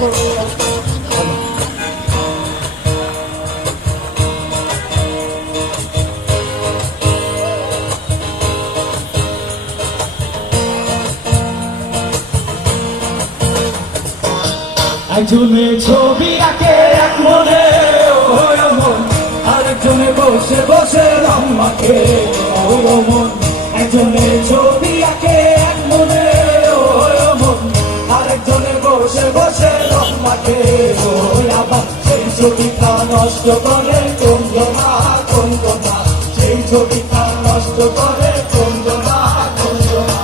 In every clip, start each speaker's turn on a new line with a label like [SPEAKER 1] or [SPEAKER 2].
[SPEAKER 1] একজনে ছবি আঁকে এক মনে আরেকজনে বসে বসে রং মাখে ওই মন একজনে ছবি মাখে ওই আবার সেই ছবিটা নষ্ট করে কন্দনা কন্দনা সেই ছবিটা নষ্ট করে কন্দনা কন্দনা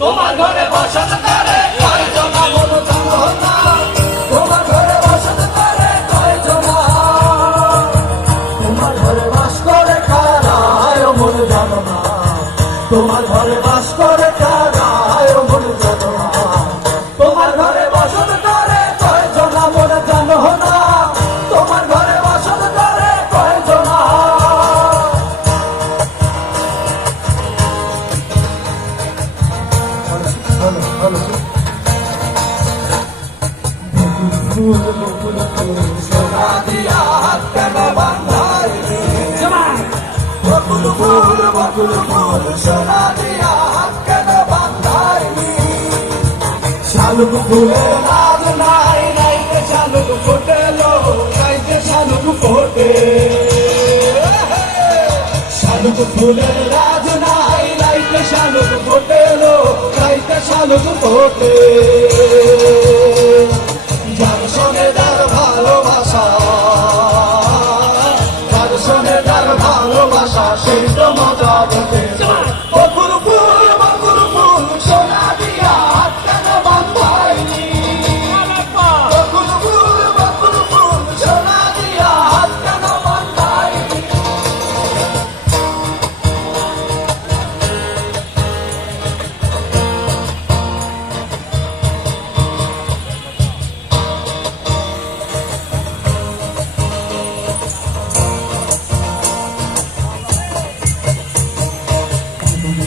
[SPEAKER 1] তোমার ঘরে বসত করে কয়জনা মনো না তোমার ঘরে বসত করে কয়জনা তোমার ঘরে বাস করে কারায় মন জানো না তোমার ঘরে বকুল ফুল হাত কেন বান্ধাইনি শালুক ফুলে লাগ নাই শালুক শালুক ফোটে। শালুক ফুলে রাজ নাই, নাইতে শালুক ফোটেলো, নাইতে শালুক ফোটে।